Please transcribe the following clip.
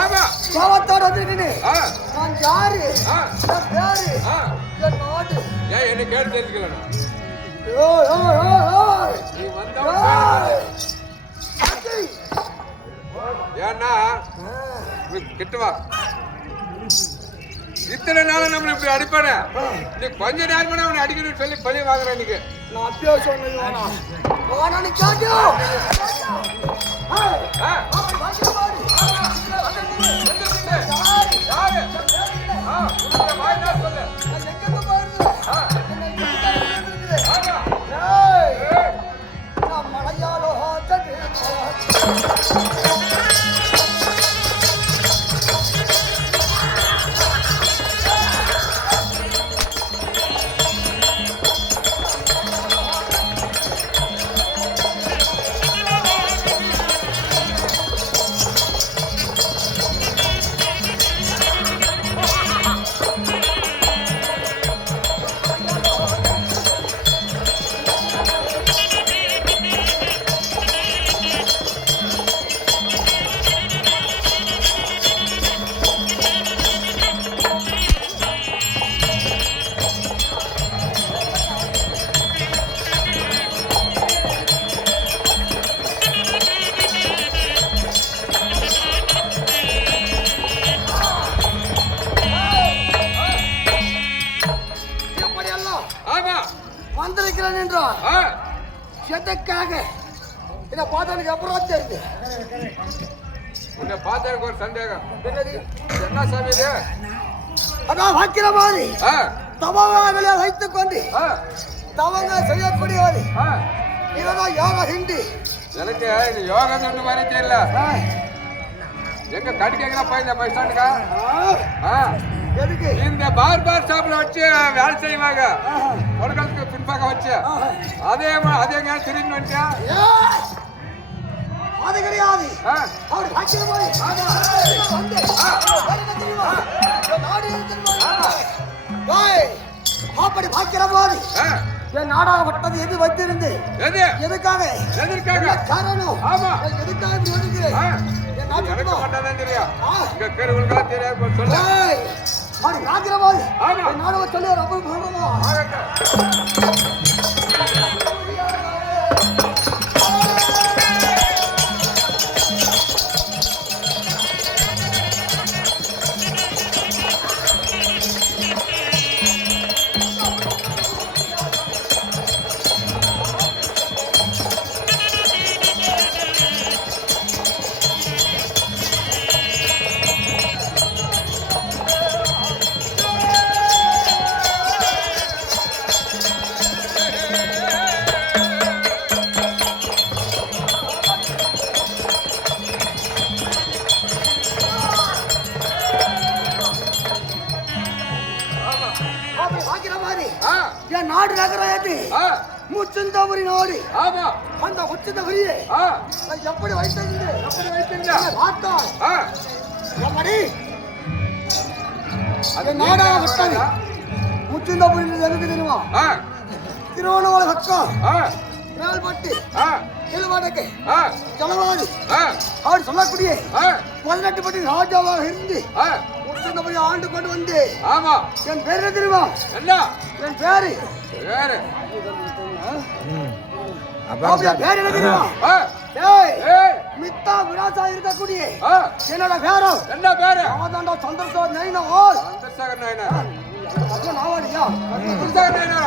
ஆமா கோவத்தோட வந்திருக்கேன். நான் யாரு? என் பேரு என் நாடு. ஏன் என்ன கேட்டு தெரிஞ்சுக்கலாம்? நீ வந்தா ஏன்னா கிட்ட வா. இத்தனை நாள நம்மள இப்படி அடிப்பானே, நீ கொஞ்ச நேரம் அவனை அடிக்கணும்னு சொல்லி பழி வாங்குறேன். இன்னைக்கு நான் அப்பயே சொன்னது வேணாம். வந்திருக்கிறேன் என்றால் எதற்காக? இதை பார்த்தவனுக்கு அப்புறம் தெரியுது. உன்னை பார்த்தவனுக்கு ஒரு சந்தேகம். என்ன சாமி இது? அதான் வைக்கிற மாதிரி தவங்களை வைத்துக் கொண்டு தவங்க செய்யக்கூடியவர். இதெல்லாம் யோகா ஹிந்தி. எனக்கு இது யோகா சொன்ன மாதிரி தெரியல. எங்க கடிக்கலாம் போய் இந்த பஸ் ஸ்டாண்டுக்கா? இந்த பார் ஷாப்ல வச்சு வேலை செய்வாங்க. உலகத்துக்கு பின்பாக வச்சு அதே திரும்பி வந்துட்டா அது கிடையாது. அப்படி பாக்கிற போது என் நாடாகப்பட்டது எது வைத்திருந்து எதுக்காக காரணம் எதுக்காக தெரியாது சொல்ல ராஜிரபாதி நாடக சொல்லி ரொம்ப நாடு நகராது முச்சந்தபுரி நாடு. அந்த முச்சந்தபுரியை எப்படி வைத்திருந்தேன் நாடாக விட்டது. முச்சந்தபுரி எதுக்கு தெரியுமா? திருவண்ணாமலை பக்கம் மேல்பட்டு கீழ்வாடகை ஜலவாதி அவர் சொல்லக்கூடிய 18 பட்டி ராஜாவாக இருந்து முச்சந்தபுரி ஆண்டு கொண்டு வந்து என் பேரு தெரியுமா? என் பேரு பேர் என்ன தெரியுமா? மித்தா விராசா இருக்கக்கூடிய என்னோட பேரும் என்ன பேரு? அவதாண்டா சந்திரசேகர் நைனா. சந்திரசேகர் நைனா நாவாடியா? சந்திரசேகர் நைனா